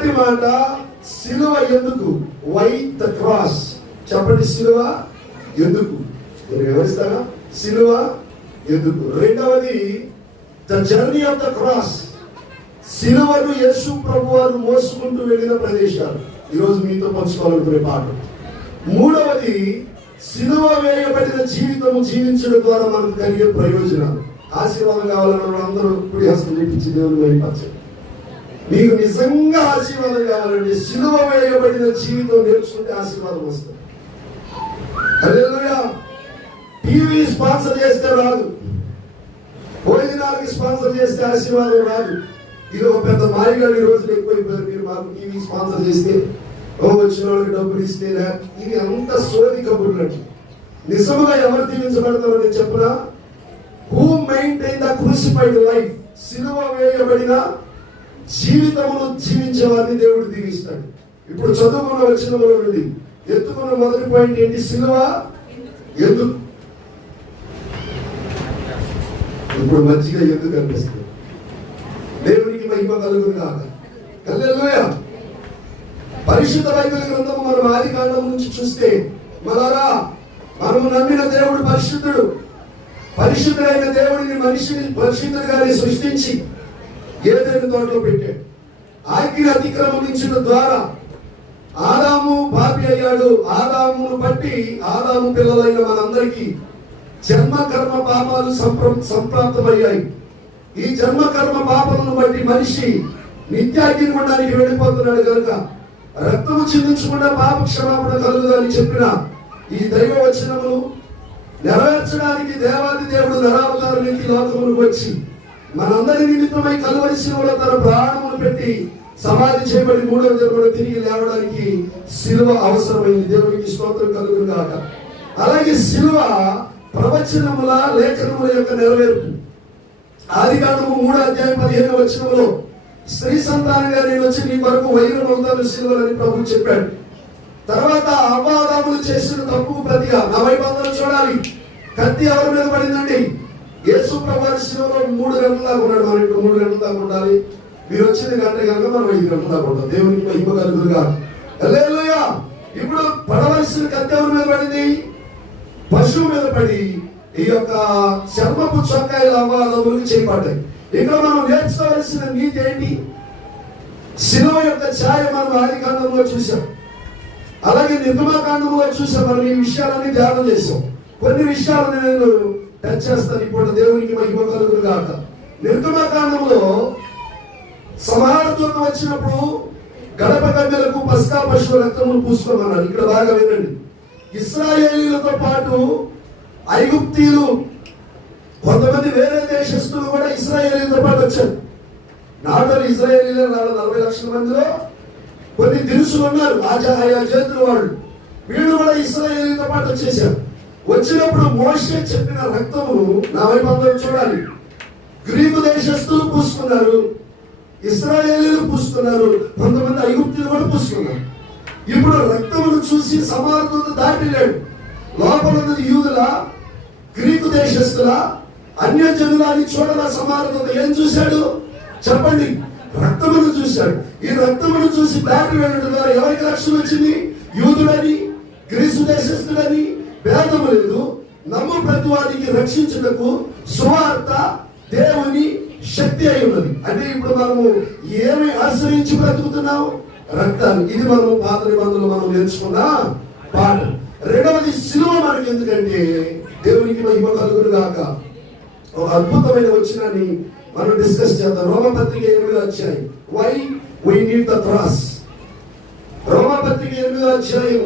మొదటి మాట సిలువ ఎందుకు? వై ద క్రాస్ చెప్పండి సిలువ ఎందుకు? మీరు వివరిస్తారా? సిలువ ఎందుకు? రెండవది the journey of the cross సిలువను యేసు ప్రభు వారు మోసుకుంటూ వెళ్ళిన ప్రదేశాలు. ఈరోజు మీతో పంచుకోవాలనుకునే పాట. మూడవది సిలువ వేయబడిన జీవితం జీవించడం ద్వారా మనకు కలిగే ప్రయోజనాలు. ఆశీర్వాదం కావాలన్న అందరూ కుడి హస్తం చూపించి దేవుని మహిమపరచండి మీకు నిజంగా ఆశీర్వాదం కావాలంటే సిలువ వేయబడిన జీవితం నేర్చుకుంటే ఆశీర్వాదం వస్తుంది. టీవీ స్పాన్సర్ చేస్తే రాదు. భోజనాలకి స్పాన్సర్ చేస్తే ఆశీర్వాదం రాదు. ఇది ఒక పెద్ద మారిగాడు ఈ రోజులు ఎక్కువైపోయారు. మీరు మాకు టీవీ స్పాన్సర్ చేస్తే ఓ వచ్చిన వాళ్ళకి డబ్బులు ఇస్తే ఇది అంత సోది కబుర్లండి నిజముగా ఎవరు దీవించబడతారో నేను చెప్పనా? Who maintain the crucified life సిలువ వేయబడిన జీవితమును జీవించే వారిని దేవుడు దీవిస్తాడు. ఇప్పుడు చదువుకున్న వచ్చిన నుండి ఎత్తుకున్న మొదటి పాయింట్ ఏంటి? సిలువ? ఎందుకు ఇప్పుడు మంచిగా ఎందుకు అనిపిస్తుంది దేవునికి మహిమ కలుగును కాక హల్లెలూయా. పరిశుద్ధ బైబిల్ గ్రంథము మనం ఆది కాండం నుంచి చూస్తే మలారా మనము నమ్మిన దేవుడు పరిశుద్ధుడు. పరిశుద్ధుడైన దేవుడిని మనిషిని పరిశుద్ధుడిగానే సృష్టించి ఏదైనా దాంట్లో పెట్టాడు. ఆజ్ఞ అతిక్రమించిన ద్వారా ఆదాము పాపి అయ్యాడు. ఆదామును బట్టి ఆదాము పిల్లలైన మనందరికీ జన్మ కర్మ పాపాలు సంప్ర సంప్రాప్తమయ్యాయి. ఈ జన్మ కర్మ పాపలను బట్టి మనిషి నిత్యాగ్ని వెళ్ళిపోతున్నాడు కనుక రక్తము చిందించకుండా పాప క్షమాపణ కలుగుదని చెప్పిన ఈ దైవ వచనమును నెరవేర్చడానికి దేవాది దేవుడు నరావతారం ఎత్తి వచ్చి మనందరి నిమిత్తమై కలవలసిన కూడా తన ప్రాణములు పెట్టి సమాధి చేయబడి మూడవ జన్మలో తిరిగి లేవడానికి శిలువ అవసరమైంది. దేవునికి స్తోత్రం కలుగును కాక అలాగే శిలువ ప్రవచనముల లేఖనముల యొక్క నెరవేర్పు. ఆది కాండము మూడో అధ్యాయం పదిహేను వచనములో స్త్రీ సంతానంగా నేను వచ్చి నీ కొరకు వైరం అవుతాను శిలువలని ప్రభు చెప్పాడు. తర్వాత అవ్వాదాములు చేసిన తప్పు ప్రతిగా నా వైపు అందరూ చూడాలి. కత్తి ఎవరి మీద పడిందండి? యేసు ప్రభు శిలువలో మూడు గంటల దాకా ఉన్నాడు. మనం ఇప్పుడు మూడు గంటల దాకా ఉండాలి. మీరు వచ్చిన గంట కనుక మనం ఐదు గంటల దాకా ఉంటాం. దేవునికి మహిమ కలుగురుగా ఇప్పుడు పడవలసిన కత్తెవరి మీద పడింది. పశువు మీద పడి ఈ యొక్క చర్మపు చొక్కాయల అవ్వాదములకు చేయబడ్డాయి ఇక్కడ మనం నేర్చుకోవాల్సిన నీతి ఏంటి? శిలువ యొక్క ఛాయ మనం ఆదికాండంలో చూసాం అలాగే నిర్మాకాండంలో చూసాం మనం ఈ విషయాలన్నీ ధ్యానం చేసాం కొన్ని విషయాలు నేను టచ్ చేస్తాను ఇప్పుడు దేవునికి మహిమ కలుగును గాక. నిర్గమాకాండంలో సంహారదూతం వచ్చినప్పుడు గడప గడ్డలకు పస్కా పశువు రక్తములు పూసుకోమన్నారు ఇక్కడ బాగా వినండి. ఇస్రాయేలీలతో పాటు ఐగుప్తీలు కొంతమంది వేరే దేశస్తులు కూడా ఇస్రాయేలీలతో పాటు వచ్చారు. నాటలు ఇజ్రాయేలీలో నాలుగు నలభై లక్షల మందిలో కొన్ని దినుసులు ఉన్నారు. రాజా చేతులు వాళ్ళు. వీళ్ళు కూడా ఇస్రాయేలీలతో పాటు వచ్చేసారు వచ్చినప్పుడు మోసే చెప్పిన రక్తమును నా వైపు అందరూ చూడాలి. గ్రీకు దేశస్తులు పూసుకున్నారు ఇస్రాయేలీలు పూసుకున్నారు కొంతమంది ఐగుప్తులు కూడా పూసుకున్నారు. ఇప్పుడు రక్తమును చూసి సమానత దాటిలేడు. లోపల యూదుల గ్రీకు దేశస్తుల అన్యజనుల అని చూడాల సమానత ఏం చూశాడు? చెప్పండి. రక్తమును చూశాడు. ఈ రక్తమును చూసి దాటి వెళ్ళడం ద్వారా ఎవరికి రక్షణ వచ్చింది? యూదులని గ్రీసు దేశస్తులని భేదము లేదు నమ్ము ప్రతి వారికి రక్షించుటకు సువార్త దేవుని శక్తి అయి ఉన్నది. అంటే ఇప్పుడు మనము ఏమి ఆశ్రయించి బ్రతుకుతున్నాము రక్తాన్ని. ఇది మనము పాత నిబంధనలు మనం నేర్చుకున్న పాట రెండవది సిలువ మనకి ఎందుకంటే దేవునికి మహిమ కలుగును గాక. ఒక అద్భుతమైన వచ్చినని మనం డిస్కస్ చేద్దాం. రోమపత్రిక ఎనిమిది వచ్చాయి why why need the cross రోమపత్రిక ఎనిమిది వచ్చాయి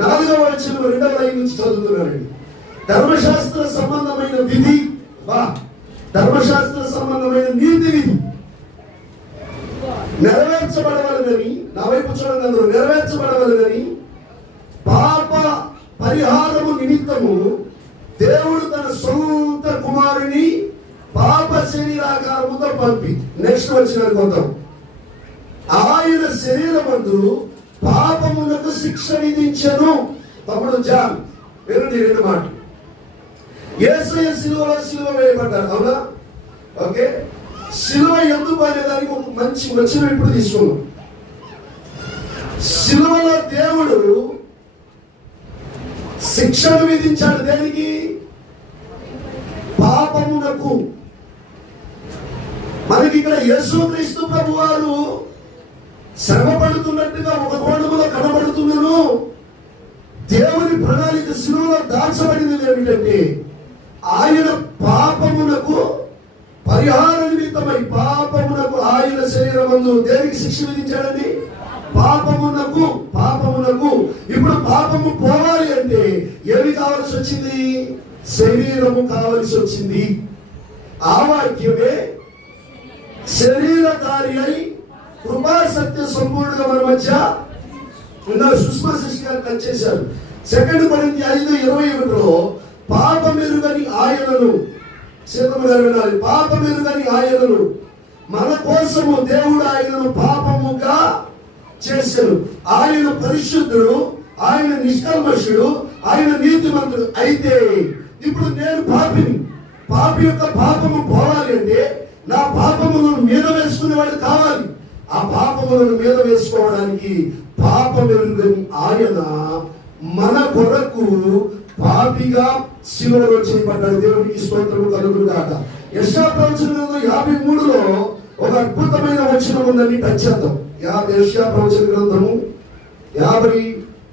నాలుగవ వచ్చిన రెండవ లైన్ నుంచి చదువుతున్నారండి ధర్మశాస్త్ర సంబంధమైన విధి వా ధర్మశాస్త్ర సంబంధమైన నీతి విధి. నెరవేర్చబడవలనని నా వైపు చూడండి అందరూ నెరవేర్చబడవలనని పాప పరిహారము నిమిత్తము దేవుడు తన సొంత కుమారుని పాప శరీరాకారముతో పంపి. నెక్స్ట్ వచ్చిన కొంత ఆయన శరీరమందు పాపములకు శిక్ష విధించను. తమ్ముడు జాన్ వినండి రెండు మాట ఏసయ శిలువలో శిలువ వేయబడ్డారు అవునా? ఓకే. శిలువ ఎందుకు అనేదానికి ఒక మంచి వచ్చిన ఇప్పుడు తీసుకున్నాం శిలువలో దేవుడు శిక్షను విధించాడు దేనికి? పాపమునకు. మనకి ఇక్కడ యేసుక్రీస్తు ప్రభు వారు శ్రమ పడుతున్నట్టుగా ఒక కోణములో కనబడుతున్నను. దేవుని ప్రణాళిక శిలువలో దాచబడినది ఏమిటంటే ఆయన పాపమునకు పరిహార నిమిత్తమై పాపమునకు ఆయన శరీరమందు దేనికి శిక్ష విధించాడండి? పాపమునకు పాపమునకు. ఇప్పుడు పాపము పోవాలి అంటే ఏమి కావాల్సి వచ్చింది? శరీరము కావలసి వచ్చింది. ఆ వాక్యమే శరీరధారి అయి కృపా సత్య సంపూర్ణంగా మన మధ్య ఉన్నారు సుష్మా శశి గారు టచ్ చేశారు. సెకండ్ కొరింది ఐదు ఇరవై ఒకటిలో పాప మెరుగని ఆయనను సీతమ్మ గారు వినాలి. పాపమెరుగని ఆయనను మన కోసము దేవుడు ఆయనను పాపముగా చేశాను ఆయన పరిశుద్ధుడు ఆయన నిష్కల్మషుడు ఆయన నీతిమంతుడు అయితే ఇప్పుడు నేను పాపిని. పాపి యొక్క పాపము పోవాలి అంటే నా పాపమును మీద వేసుకునేవాడు కావాలి. ఆ పాపములను మీద వేసుకోవడానికి పాప ఎరుగని ఆయన మన కొరకు పాపిగా శిలువలో చేయబడ్డాడు. దేవునికి స్తోత్రము కలుగును కాక యశా యాభై మూడులో ఒక అద్భుతమైన వచనం ఉందని టచ్ చేద్దాం యాభై యశా ప్రవచన గ్రంథము యాభై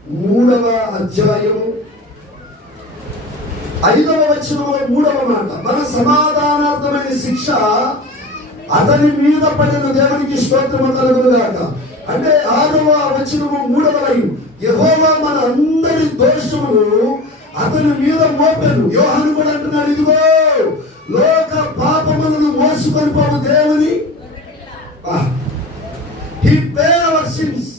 మూడవ అధ్యాయము ఐదవ వచనంలో మూడవ మాట. మన సమాధానార్థమైన శిక్ష అతని మీద పడిన దేవునికి స్తోత్రము కలుగునుగాక. అంటే ఆరవ వచనము మూడవ లైన్. యహోవా మన అందరి దోషమును అతని మీద మోపెను. యోహాను కూడా అంటున్నాడు ఇదిగో లో పాపములను మోసుకొని పోవు దేవుని హీ పే అవర్ సిన్స్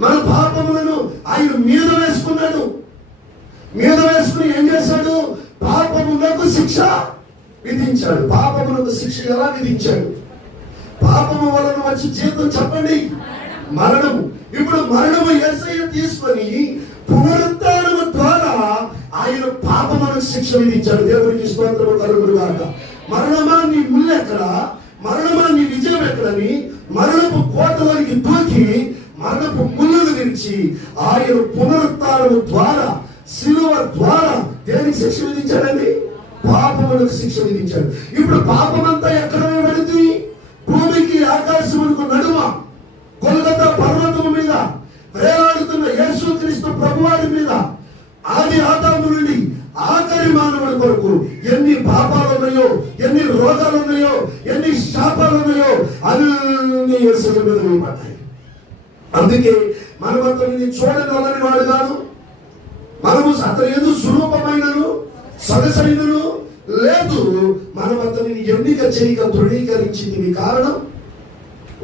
మన పాపములను ఆయన మీద వేసుకున్నాడు మీద వేసుకుని ఏం చేశాడు పాపమునకు శిక్ష విధించాడు. పాపమునకు శిక్ష ఎలా విధించాడు? పాపము వలన వచ్చి జీవితం చెప్పండి. మరణము. ఇప్పుడు మరణము ఎస్ఐ తీసుకొని పునరుత్నము ద్వారా ఆయన పాపమునకు శిక్ష విధించాడు. దేవునికి స్తోత్రము కలుగురు గాక. మరణమా నీ ముల్లెక్కడ మరణమా నీ విజయం ఎక్కడని? మరణపు కోటలోనికి దూకి మరణపు ముళ్ళను విరిచి ఆయన పునరుత్నము ద్వారా శిలువ ద్వారా దేనికి శిక్ష విధించాడండి? పాపములకు శిక్ష విధించాడు. ఇప్పుడు పాపమంతా ఎక్కడ వేయబడింది భూమికి ఆకాశములకు నడుమ. కొలగత పర్వతము మీద వేలాడుతున్న యేసుక్రీస్తు ప్రభువారి మీద ఆది ఆదాము నుండి ఆఖరి మానవుడి కొరకు ఎన్ని పాపాలు ఉన్నాయో ఎన్ని రోగాలు ఉన్నాయో ఎన్ని శాపాలు ఉన్నాయో అన్ని యేసుల మీద వేయబడ్డాయి. అందుకే మనమంతా చూడగలని వాడు కాదు. మనము అతని ఎందుకు సురూపమైనను సదసైనులు లేదు. మనం అతనిని ఎన్నిక చేయక ధృవీకరించింది కారణం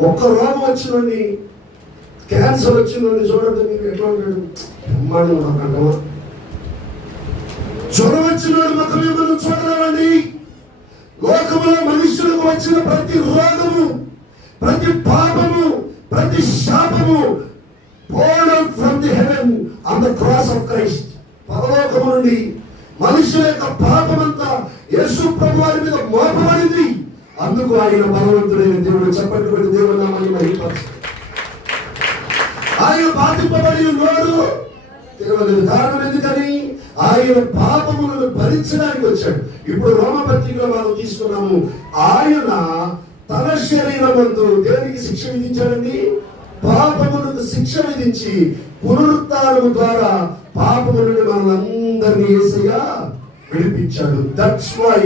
ఒక్క రోగం వచ్చినండి క్యాన్సర్ వచ్చిందండి చూడండి మీరు ఎట్లా ఉంటాడు బ్రహ్మాండం నాకంటమా జ్వరం వచ్చినాడు మాత్రమే మనం చూడలేమండి. లోకంలో మనుషులకు వచ్చిన ప్రతి రోగము ప్రతి పాపము ప్రతి శాపము poured out from the heaven on the cross of పరలోకము నుండి మనుషుల యొక్క పాపమంతా యేసు ప్రభు వారి మీద మోపబడింది. అందుకు ఆయన బలవంతుడైన దేవుడు చెప్పటువంటి దేవుడు నామని మహిపరచు. ఆయన బాధింపబడి ఉన్నాడు తెలియలేదు కారణం ఎందుకని? ఆయన పాపములను భరించడానికి వచ్చాడు. ఇప్పుడు రోమపత్రికలో మనం తీసుకున్నాము ఆయన తన శరీరమందు దేనికి శిక్ష విధించాడండి? పాపములకు శిక్ష విధించి పునరుత్నము ద్వారా పాపము నుండి మనందరినీ ఏసయ్య విడిపించాడు. That's why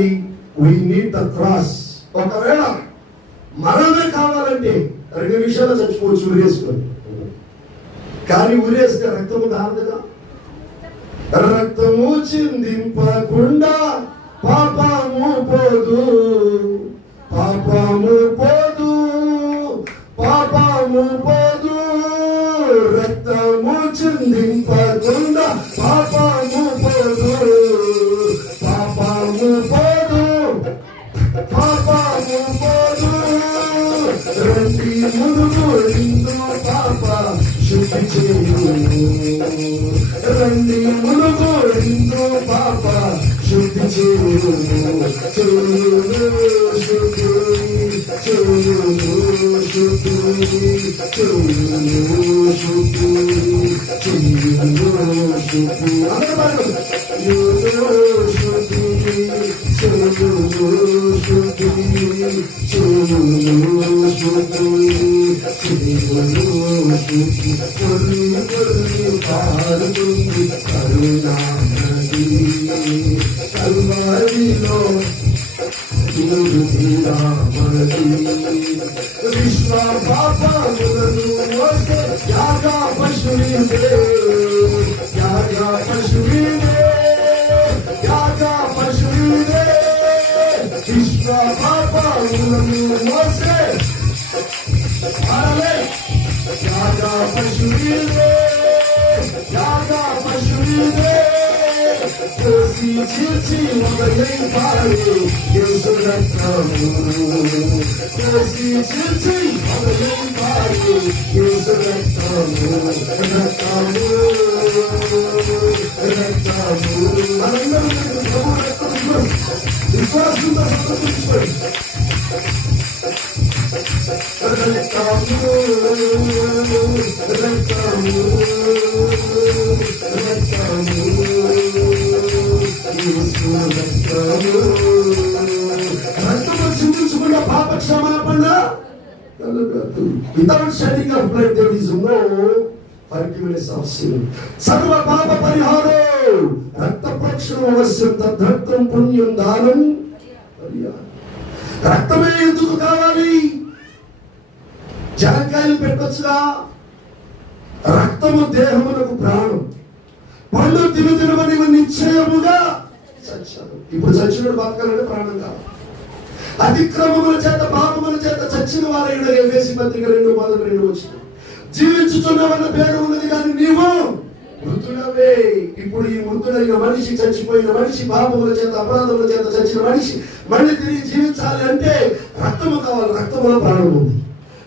we need the cross ఒకవేళ మరణమే కావాలంటే రెండు విషయాలు చచ్చిపోవచ్చు ఉరేసుకొని కానీ ఉరేస్తే రక్తము కాదుగా రక్తము చిందింపకుండా పాపము పోదు. రండి మునుగు పాప శుద్ధి చేయు రండి మునుగు నిందు పాప శుద్ధి చేయు చూడు కరుణాలో విశ్వ పాపములను మోసే యాగా పశువినే యాగా యాగా పశువినే యాగా పశువినే కోసి చీల్చి మొదలై పాడు యేసు రక్తము కోసి చీల్చి మొదలై పాడు యేసు రక్తము రక్తము రక్తము అందరూ ప్రభు రక్తము విశ్వాసంతో సంతోషించుకోండి రక్తము రక్తము రక్తము చిందించకుండా పాప క్షమణ పడిన? Without shedding of blood there is no forgiveness of సర్వ పాప పరిహారం రక్త ప్రోక్షణం అవశ్యం తద్రక్తం పుణ్యం దానం రక్తమే ఎందుకు కావాలి? జలకాయలు పెట్టొచ్చుగా రక్తము దేహమునకు ప్రాణం. పళ్ళు తిను తినమని నిశ్చయముగా చచ్చాడు ఇప్పుడు చచ్చినడు బతకాలంటే ప్రాణం కావాలి అతిక్రమముల చేత పాపముల చేత చచ్చిన వారైన ఎఫేసి పత్రిక రెండు మొదటి రెండు వచ్చిన జీవించుతున్నవన్న పేరు ఉన్నది కానీ నీవు మృతుడవే. ఇప్పుడు ఈ మృతుడైన మనిషి చచ్చిపోయిన మనిషి పాపముల చేత అపరాధముల చేత చచ్చిన మనిషి మళ్ళీ తిరిగి జీవించాలి అంటే రక్తము కావాలి. రక్తములో ప్రాణం ఉంది.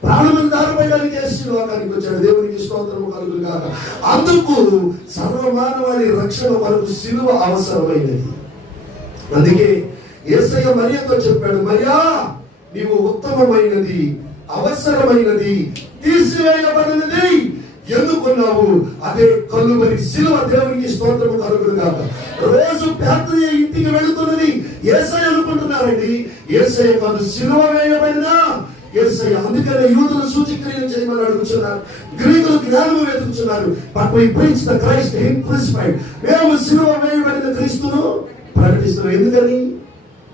ప్రాణములు దారిపోయడానికి చేసి లోకానికి వచ్చాడు దేవునికి స్తోత్రము కలుగును కాక అందుకు సర్వమానవాడి రక్షణ వరకు సిలువ అవసరమైనది. అందుకే ఏసయ్య మరియతో చెప్పాడు మరియా నీవు ఉత్తమమైనది అవసరమైనది తీసివేయబడినది. ఎందుకున్నావు? అదే కలువరి శిలువ దేవునికి స్తోత్రము కలుగును కాక రోజు ప్రార్థన ఇంటికి వెళుతున్నది ఏసై అనుకుంటున్నారండి. ఏసై కాదు శిలువ వేయబడినా ఏసై అందుకనే యూదులు సూచక్రియలు చేయమని అడుగుతున్నారు. గ్రీకులు జ్ఞానము వెతుకుతున్నారు. But we preach the Christ him crucified మేము శిలువ వేయబడిన క్రీస్తును ప్రకటిస్తున్నాం. ఎందుకని?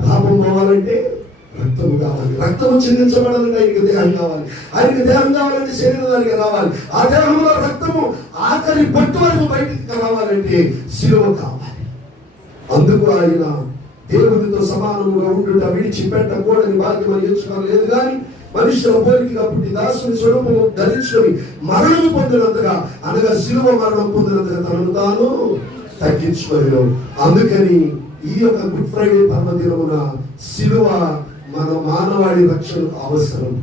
పాపం పోవాలంటే రక్తము కావాలి. రక్తము చిందించబడాలంటే ఆయనకి దేహం కావాలి. ఆయనకి దేహం కావాలంటే శరీరం దానికి రావాలి. ఆ దేహంలో రక్తము ఆఖరి పట్టు వరకు బయటికి రావాలంటే శిలువ కావాలి. అందుకు ఆయన దేవునితో సమానముగా ఉండుట విడిచిపెట్టకూడని భాగ్యం ఎంచుకోలేదు కానీ మనుషుల పోలికగా పుట్టి దాసుని స్వరూపము ధరించుకొని మరణం పొందినంతగా అనగా శిలువ మరణం పొందినంతగా తనను తాను తగ్గించుకోలేదు అందుకని ఈ యొక్క గుడ్ ఫ్రైడే పర్వదినమున శిలువ మన మానవాళి రక్షణకు అవసరం.